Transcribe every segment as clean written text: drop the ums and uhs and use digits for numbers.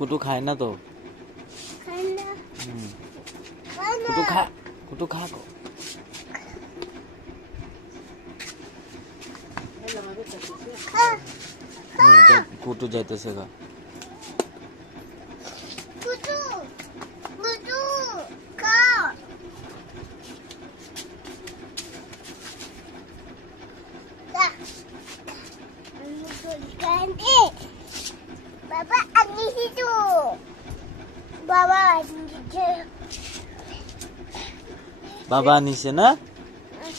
कुटू खाए ना तो कुटू खा को कुटू जाते से का Baba ani situ. Baba ani. बाबा नीचे ना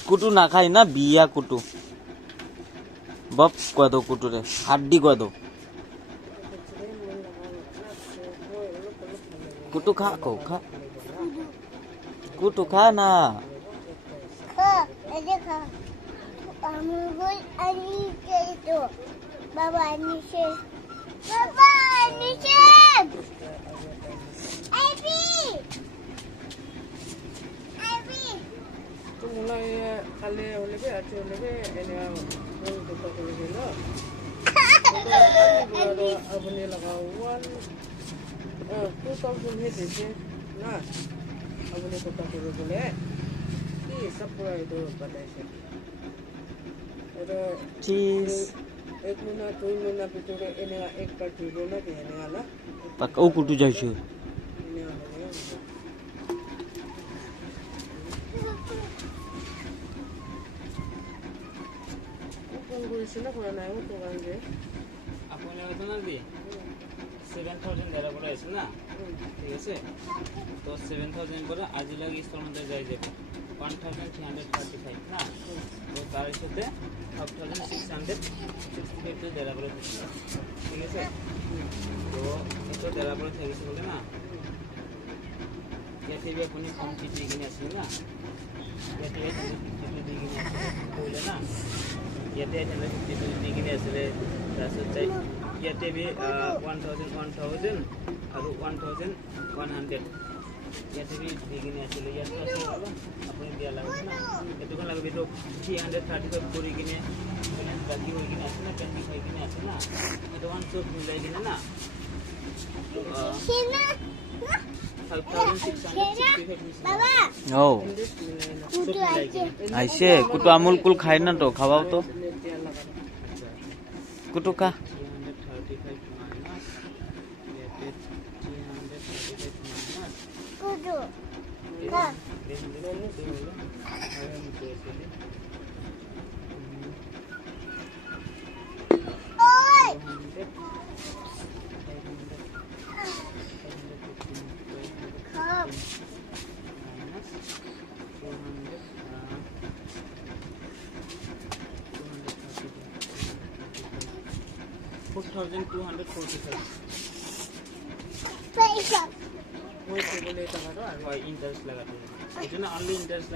कुटू ना खाई ना बिया कुटू बप को दो कुटू रे हड्डी को दो कुटू खा को खा कुटू खा ना Kha, ada kha. Amul ani situ. Baba ani situ. Baba ani situ. Abi. Abi. তো mulai kali oleh be aja oleh be ini mau kita oleh be lah. Ada apa ni lagawan? 2000 hit je. Nah, apa ni kita oleh boleh? Ini supply itu pada sih. Ada चीज एक महीना 2 महीना पिछले ini एक बार ठीक होना कि ini वाला पक ओ कुटू जाइछो ini वाला কোন গুলিছিল কোন নাই তো গাঙ্গে আপনি ওখানে দি 7000 দেরা পড়ে আছে না ঠিক আছে তো 7000 করে আজি লাগি ইনস্টলমেন্টে যাই যাবে 1335 না তো তার সাথে 5665 দেরা পড়ে ঠিক আছে তো এত দেরা পড়ে থেকে বলে না कैसे भी अपनी कम चीज दिखने আসলে না এতে এতে দিগিনে আসলে কইলে না এতে এতে দিগিনে আসলে তাসে চাই এতে বি 1000 আর 1100 এতে বি দিগিনে আসলে এতে আসলে আপনি দিয়া লাগবে না এত কোন লাগবে তো 335 করে কিনে বাকি হই কিনে আসলে না পেন্ডিং হই কিনে আসলে না এটা 1 মিলাই কিনে না Sina. 5665 Baba. ओ Kutu aja. ऐसे कुटू अमूल कुल खाए ना तो खवाओ तो कुटू का 335 Kutu. Kha. Oi. Kha. 4245 Paisa. ওই বলে টাকা তো আর इंटरेस्ट लगाते हैं इतना ऑनली इंटरेस्ट